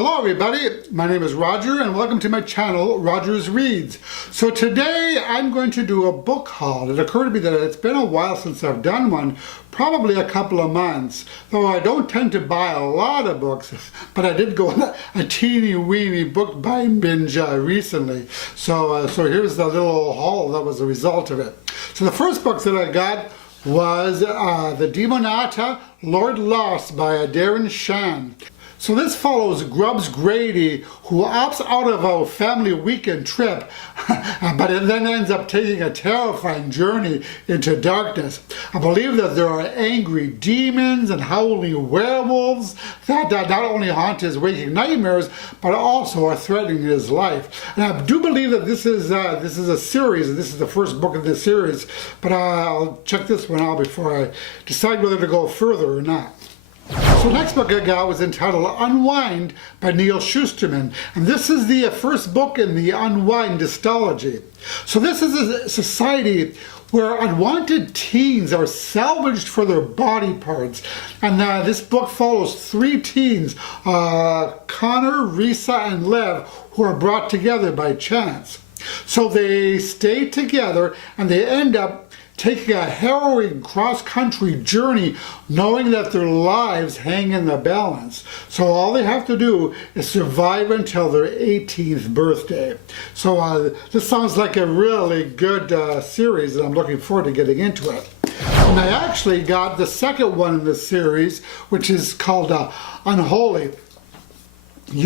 Hello everybody, my name is Roger and welcome to my channel, Rogers Reads. So today I'm going to do a book haul. It occurred to me that it's been a while since I've done one, probably a couple of months. Though I don't tend to buy a lot of books, but I did go on a teeny weeny book buying binge recently. So here's the little haul that was the result of it. So the first book that I got was The Demonata, Lord Lost by Darren Shan. So this follows Grubbs Grady, who opts out of a family weekend trip, but it then ends up taking a terrifying journey into darkness. I believe that there are angry demons and howling werewolves that not only haunt his waking nightmares, but also are threatening his life. And I do believe that this is a series, and this is the first book of this series, but I'll check this one out before I decide whether to go further or not. So the next book I got was entitled Unwind by Neal Shusterman, and this is the first book in the Unwind dystology. So this is a society where unwanted teens are salvaged for their body parts, and this book follows three teens, Connor, Risa, and Lev, who are brought together by chance. So they stay together and they end up taking a harrowing cross-country journey knowing that their lives hang in the balance. So all they have to do is survive until their 18th birthday. So this sounds like a really good series, and I'm looking forward to getting into it. And I actually got the second one in this series, which is called Unholy. Unwholly. I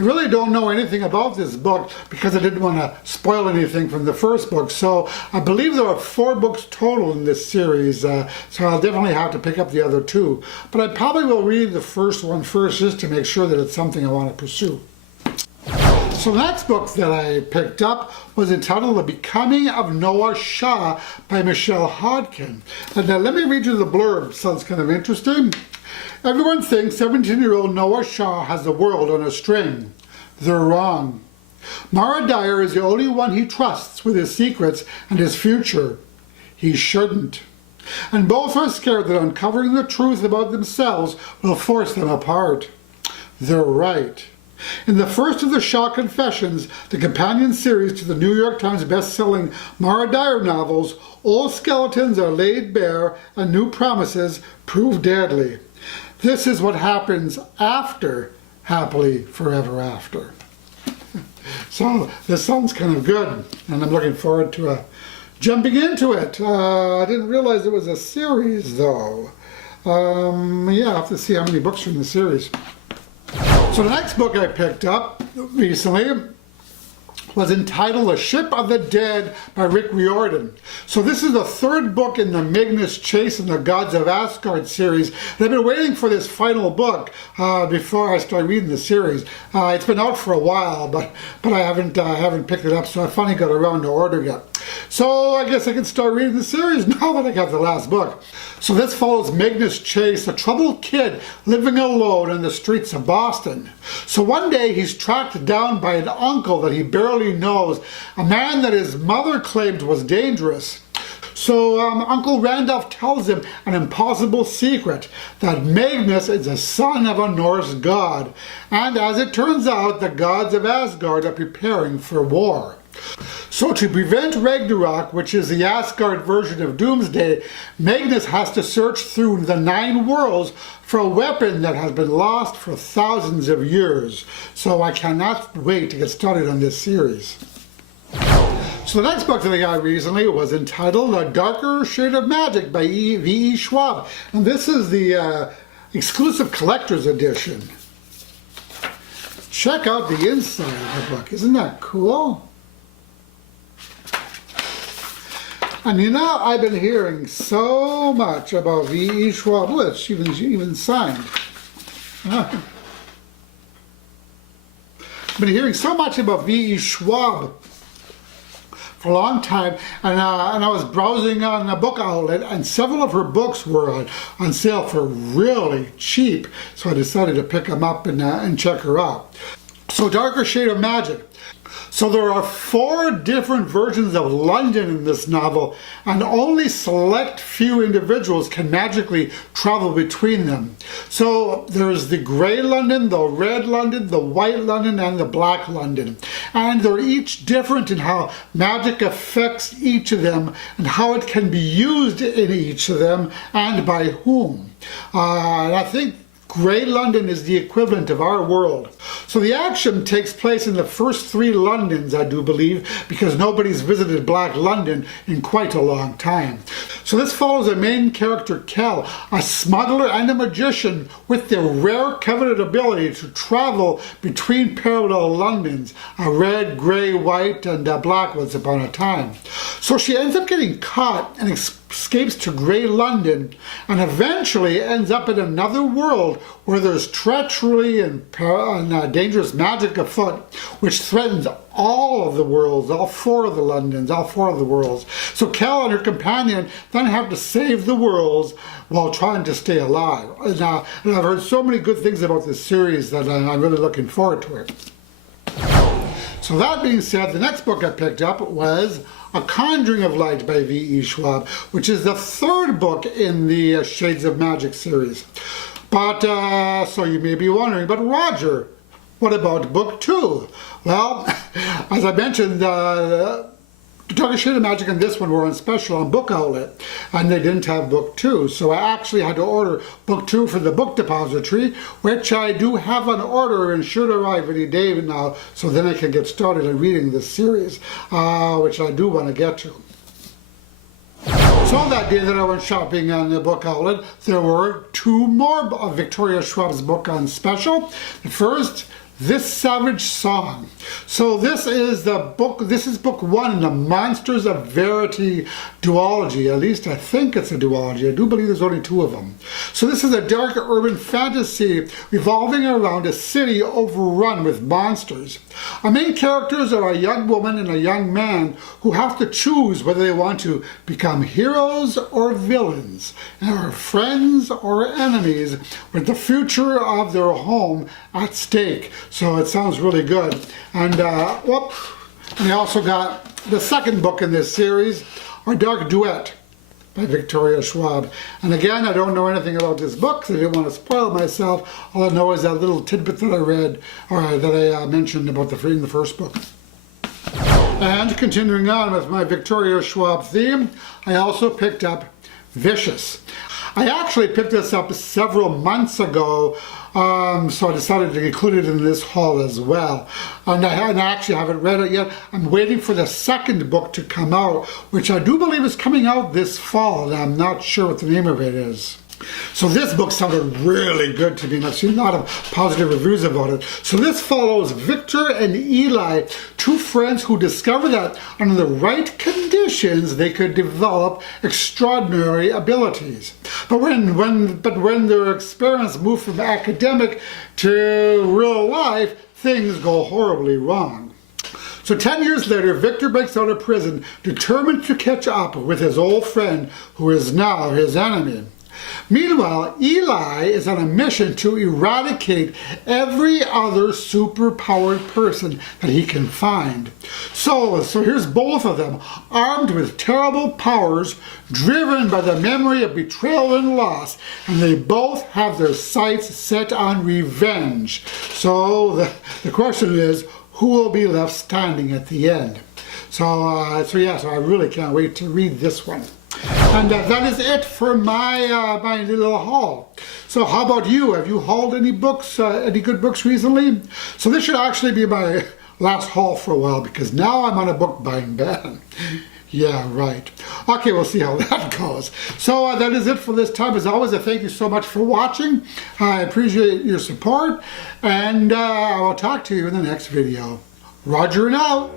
really don't know anything about this book because I didn't want to spoil anything from the first book. So I believe there are 4 books total in this series, so I'll definitely have to pick up the other 2. But I probably will read the first one first just to make sure that it's something I want to pursue. So the next book that I picked up was entitled The Becoming of Noah Shaw by Michelle Hodkin. And let me read you the blurb, sounds kind of interesting. Everyone thinks 17-year-old Noah Shaw has the world on a string. They're wrong. Mara Dyer is the only one he trusts with his secrets and his future. He shouldn't. And both are scared that uncovering the truth about themselves will force them apart. They're right. In the first of the Shaw Confessions, the companion series to the New York Times best-selling Mara Dyer novels, old skeletons are laid bare and new promises prove deadly. This is what happens after Happily Forever After. So this sounds kind of good, and I'm looking forward to jumping into it. I didn't realize it was a series, though. Yeah, I'll have to see how many books are in the series. So the next book I picked up recently was entitled A Ship of the Dead by Rick Riordan. So this is the third book in the Magnus Chase and the Gods of Asgard series. And I've been waiting for this final book before I start reading the series. It's been out for a while, but I haven't picked it up, so I finally got around to ordering it. So I guess I can start reading the series now that I got the last book. So this follows Magnus Chase, a troubled kid living alone in the streets of Boston. So one day he's tracked down by an uncle that he barely knows, a man that his mother claimed was dangerous. So Uncle Randolph tells him an impossible secret, that Magnus is the son of a Norse god. And as it turns out, the gods of Asgard are preparing for war. So to prevent Ragnarok, which is the Asgard version of Doomsday, Magnus has to search through the 9 worlds for a weapon that has been lost for thousands of years. So I cannot wait to get started on this series. So the next book that I got recently was entitled A Darker Shade of Magic by V.E. Schwab. And this is the exclusive collector's edition. Check out the inside of the book. Isn't that cool? And you know, I've been hearing so much about V.E. Schwab. Look, she even signed. I've been hearing so much about V.E. Schwab for a long time, and I was browsing on a book outlet, and several of her books were on sale for really cheap, so I decided to pick them up and check her out. So Darker Shade of Magic. So there are 4 different versions of London in this novel, and only select few individuals can magically travel between them. So there's the grey London, the red London, the white London, and the black London. And they're each different in how magic affects each of them and how it can be used in each of them and by whom. And I think Grey London is the equivalent of our world. So the action takes place in the first 3 Londons, I do believe, because nobody's visited Black London in quite a long time. So this follows a main character, Kel, a smuggler and a magician with the rare coveted ability to travel between parallel Londons, a red, grey, white, and black once upon a time. So she ends up getting caught and escapes to Grey London and eventually ends up in another world where there's treachery and dangerous magic afoot, which threatens all of the worlds, all 4 of the Londons, all 4 of the worlds. So Kel and her companion then have to save the worlds while trying to stay alive. And I've heard so many good things about this series that I'm really looking forward to it. So that being said, the next book I picked up was A Conjuring of Light by V.E. Schwab, which is the 3rd book in the Shades of Magic series. But, so you may be wondering, but Roger, what about book 2? Well, as I mentioned, Dark Shade of Magic and this one were on special on Book Outlet, and they didn't have book 2, so I actually had to order book 2 for the book depository, which I do have on order and should arrive any day now, so then I can get started on reading this series, which I do want to get to. So that day that I went shopping on the Book Outlet, there were 2 more of Victoria Schwab's book on special. The first, This Savage Song. So this is book 1 in the Monsters of Verity duology. At least I think it's a duology. I do believe there's only 2 of them. So this is a dark urban fantasy revolving around a city overrun with monsters. Our main characters are a young woman and a young man who have to choose whether they want to become heroes or villains, or friends or enemies, with the future of their home at stake. So it sounds really good. And I also got the 2nd book in this series, A Dark Duet by Victoria Schwab. And again, I don't know anything about this book, so I didn't want to spoil myself. All I know is that little tidbit that I read, or that I mentioned about in the first book. And continuing on with my Victoria Schwab theme, I also picked up Vicious. I actually picked this up several months ago, so I decided to include it in this haul as well. And I actually haven't read it yet. I'm waiting for the 2nd book to come out, which I do believe is coming out this fall, and I'm not sure what the name of it is. So this book sounded really good to me, and I've seen a lot of positive reviews about it. So this follows Victor and Eli, 2 friends who discover that under the right conditions they could develop extraordinary abilities. But when their experiments move from academic to real life, things go horribly wrong. So 10 years later, Victor breaks out of prison, determined to catch up with his old friend, who is now his enemy. Meanwhile, Eli is on a mission to eradicate every other superpowered person that he can find. So here's both of them, armed with terrible powers, driven by the memory of betrayal and loss, and they both have their sights set on revenge. So the question is, who will be left standing at the end? So I really can't wait to read this one. And that is it for my little haul. So how about you? Have you hauled any books, any good books recently? So this should actually be my last haul for a while, because now I'm on a book buying ban. Yeah, right. Okay, we'll see how that goes. So that is it for this time. As always, I thank you so much for watching. I appreciate your support, and I will talk to you in the next video. Roger and out.